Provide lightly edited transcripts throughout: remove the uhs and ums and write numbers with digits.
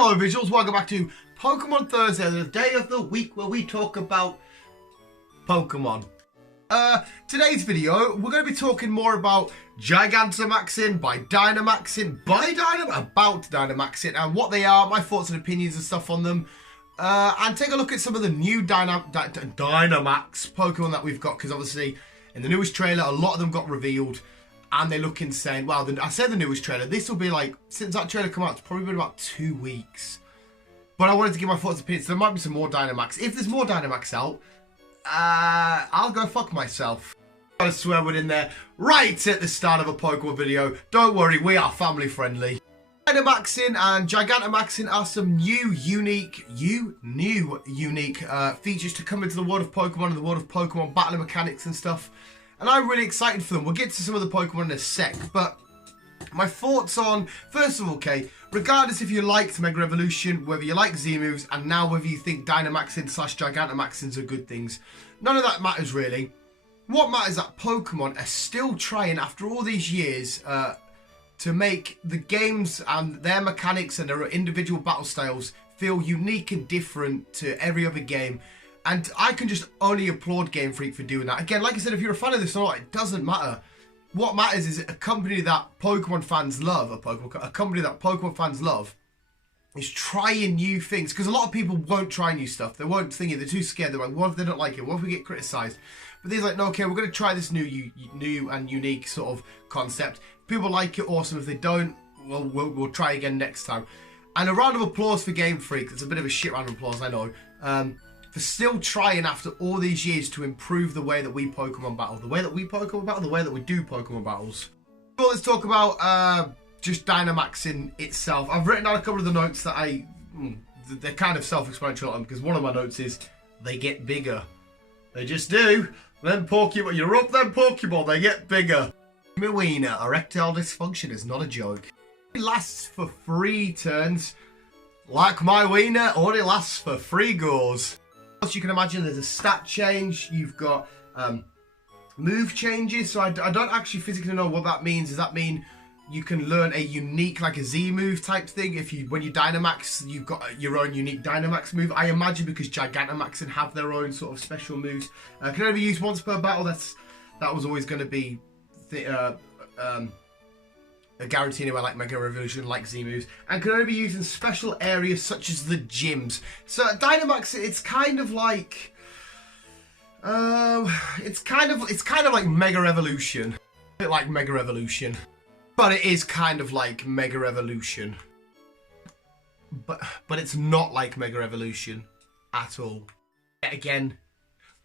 Hello visuals, welcome back to Pokemon Thursday, the day of the week where we talk about Pokemon. Today's video, we're going to be talking more about Gigantamaxing, about Dynamaxing, and what they are, my thoughts and opinions and stuff on them. And take a look at some of the new Dynamax Pokemon that we've got, because obviously in the newest trailer, a lot of them got revealed. And they look insane. Well, I said the newest trailer. This will be like, since that trailer came out, it's probably been about 2 weeks. But I wanted to give my thoughts and opinions. So there might be some more Dynamax. If there's more Dynamax out, I'll go fuck myself. Got a swear word in there right at the start of a Pokemon video. Don't worry, we are family friendly. Dynamaxing and Gigantamaxing are some new, unique features to come into the world of Pokemon and the world of Pokemon battling mechanics and stuff. And I'm really excited for them. We'll get to some of the Pokemon in a sec, but my thoughts on, first of all, okay, regardless if you liked Mega Evolution, whether you like Z-moves, and now whether you think Dynamaxing / Gigantamaxing are good things, none of that matters really. What matters is that Pokemon are still trying, after all these years, to make the games and their mechanics and their individual battle styles feel unique and different to every other game. And I can just only applaud Game Freak for doing that. Again, like I said, if you're a fan of this or not, it doesn't matter. What matters is a company that Pokemon fans love, a company that Pokemon fans love, is trying new things. Because a lot of people won't try new stuff. They won't think it. They're too scared. They're like, what if they don't like it? What if we get criticised? But they're like, no, okay, we're going to try this new and unique sort of concept. If people like it, awesome. If they don't, well, we'll try again next time. And a round of applause for Game Freak. It's a bit of a shit round of applause, I know. For still trying after all these years to improve the way that we Pokemon battle, the way that we do Pokemon battles. Well, let's talk about just Dynamaxing itself. I've written down a couple of the notes that they're kind of self-explanatory, because one of my notes is they get bigger. They just do. Them Pokemon, you're up them Pokemon, they get bigger. My wiener, erectile dysfunction is not a joke. It lasts for 3 turns. Like my wiener, only lasts for 3 goes. As you can imagine, there's a stat change. You've got move changes. So I don't actually physically know what that means. Does that mean you can learn a unique, like a Z move type thing? When you Dynamax, you've got your own unique Dynamax move. I imagine because Gigantamax have their own sort of special moves. Can only be used once per battle. That was always going to be a guarantee anywhere, like Mega Evolution, like Z-moves, and can only be used in special areas such as the gyms. So Dynamax, it's kind of like it's kind of like Mega Evolution, a bit like Mega Evolution, but it is kind of like Mega Evolution, but it's not like Mega Evolution at all. Yet again,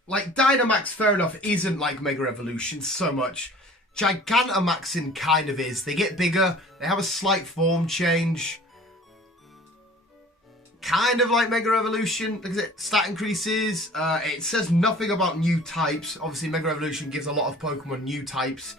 like Dynamax, fair enough, isn't like Mega Evolution so much. Gigantamaxing kind of is. They get bigger. They have a slight form change. Kind of like Mega Evolution. Like I said, stat increases. It says nothing about new types. Obviously, Mega Evolution gives a lot of Pokemon new types.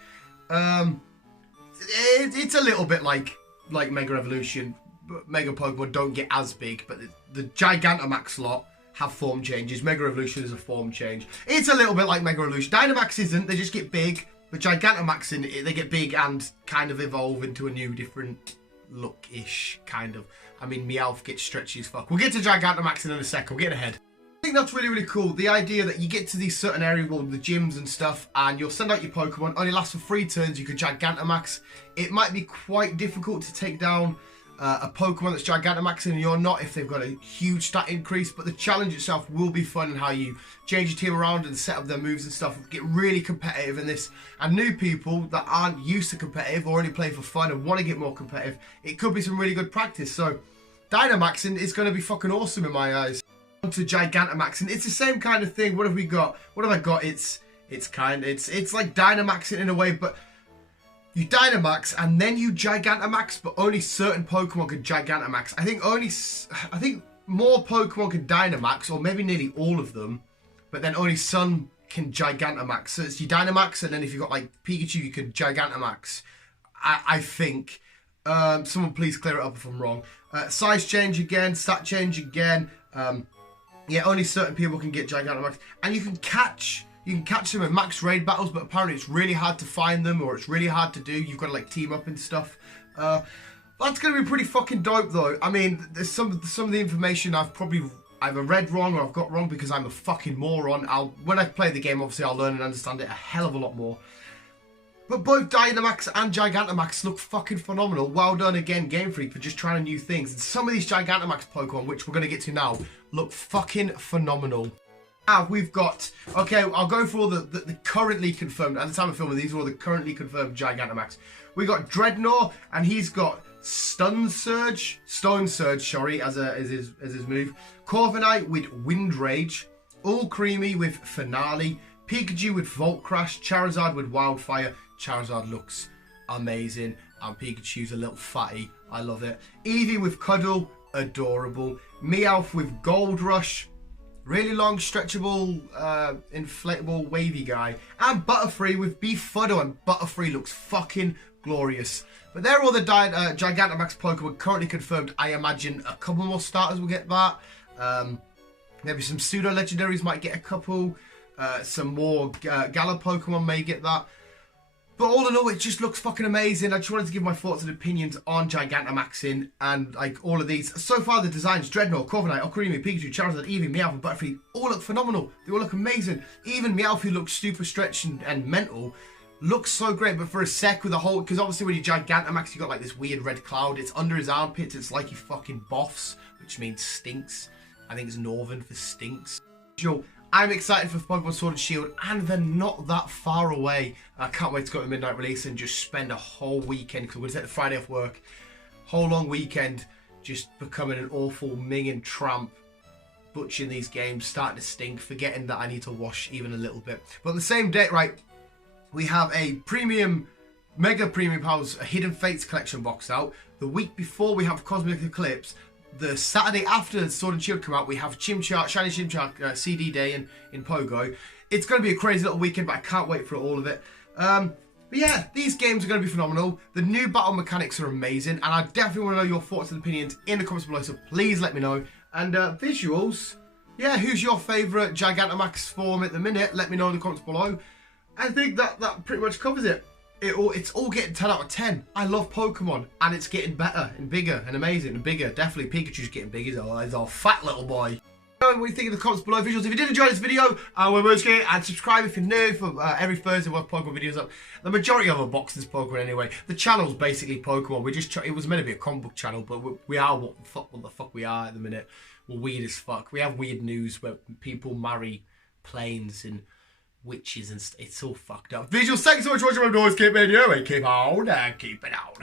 It's a little bit like Mega Evolution. But Mega Pokemon don't get as big. But the Gigantamax lot have form changes. Mega Evolution is a form change. It's a little bit like Mega Evolution. Dynamax isn't. They just get big. But Gigantamaxing, they get big and kind of evolve into a new, different look-ish, kind of. I mean, Meowth gets stretchy as fuck. We'll get to Gigantamaxing in a second. We're getting ahead. I think that's really, really cool. The idea that you get to these certain areas, well, the gyms and stuff, and you'll send out your Pokemon. Only lasts for 3 turns. You could Gigantamax. It might be quite difficult to take down a Pokemon that's Gigantamaxing and you're not, if they've got a huge stat increase, but the challenge itself will be fun, and how you change your team around and set up their moves and stuff, get really competitive in this. And new people that aren't used to competitive or only play for fun and want to get more competitive, it could be some really good practice. So Dynamaxing is going to be fucking awesome in my eyes. On to Gigantamaxing, it's the same kind of thing. What have we got? What have I got? It's like Dynamaxing in a way, but you Dynamax and then you Gigantamax, but only certain Pokemon can Gigantamax. I think more Pokemon can Dynamax, or maybe nearly all of them, but then only some can Gigantamax. So it's you Dynamax, and then if you've got like Pikachu, you can Gigantamax. I think. Someone please clear it up if I'm wrong. Size change again, stat change again. Yeah, only certain people can get Gigantamax, and you can catch them in max raid battles, but apparently it's really hard to find them, or it's really hard to do. You've got to like team up and stuff. That's going to be pretty fucking dope, though. I mean, there's some of the information I've probably either read wrong or I've got wrong because I'm a fucking moron. When I play the game, obviously, I'll learn and understand it a hell of a lot more. But both Dynamax and Gigantamax look fucking phenomenal. Well done again, Game Freak, for just trying new things. And some of these Gigantamax Pokemon, which we're going to get to now, look fucking phenomenal. Now we've got, okay, I'll go for all the currently confirmed, at the time of filming, these are all the currently confirmed Gigantamax. We got Dreadnought, and he's got Stone Surge, sorry, as his move. Corviknight with Wind Rage. All Creamy with Finale. Pikachu with Volt Crash. Charizard with Wildfire. Charizard looks amazing, and Pikachu's a little fatty. I love it. Eevee with Cuddle, adorable. Meowth with Gold Rush, really long, stretchable, inflatable, wavy guy. And Butterfree with Beefuddo, and Butterfree looks fucking glorious. But they're all the Gigantamax Pokemon currently confirmed. I imagine a couple more starters will get that. Maybe some pseudo-legendaries might get a couple. Some more Gala Pokemon may get that. But all in all, it just looks fucking amazing. I just wanted to give my thoughts and opinions on Gigantamaxing and like all of these. So far, the designs, Dreadnought, Corviknight, Ocarina, Pikachu, Charizard, Eevee, Meowth, and Butterfree all look phenomenal. They all look amazing. Even Meowth, who looks super stretched and mental, looks so great. But for a sec with a whole, because obviously when you Gigantamax, you got like this weird red cloud. It's under his armpits. It's like he fucking boffs, which means stinks. I think it's Northern for stinks. I'm excited for Pokemon Sword and Shield, and they're not that far away. I can't wait to go to the midnight release and just spend a whole weekend, because we're going to take the Friday off work, whole long weekend, just becoming an awful minging tramp, butchering these games, starting to stink, forgetting that I need to wash even a little bit. But on the same date, right, we have a premium, mega premium powers, a Hidden Fates collection box out. The week before we have Cosmic Eclipse. The Saturday after Sword and Shield come out, we have Chimchar, Shiny Chimchar CD Day in Pogo. It's going to be a crazy little weekend, but I can't wait for all of it. But yeah, these games are going to be phenomenal. The new battle mechanics are amazing, and I definitely want to know your thoughts and opinions in the comments below, so please let me know. And visuals, yeah, who's your favourite Gigantamax form at the minute? Let me know in the comments below. I think that pretty much covers it. It's all getting 10 out of 10. I love Pokemon, and it's getting better and bigger and amazing and bigger. Definitely Pikachu's getting big. He's a fat little boy. What do you think in the comments below? Visuals. If you did enjoy this video, and subscribe if you're new. For every Thursday we'll have Pokemon videos up. The majority of our boxes Pokemon anyway. The channel's basically Pokemon. It was meant to be a comic book channel, but we are what the fuck we are at the minute. We're weird as fuck. We have weird news where people marry planes and witches and it's all fucked up. Visuals, thanks so much for watching my videos. Keep it new and keep on and keep it out.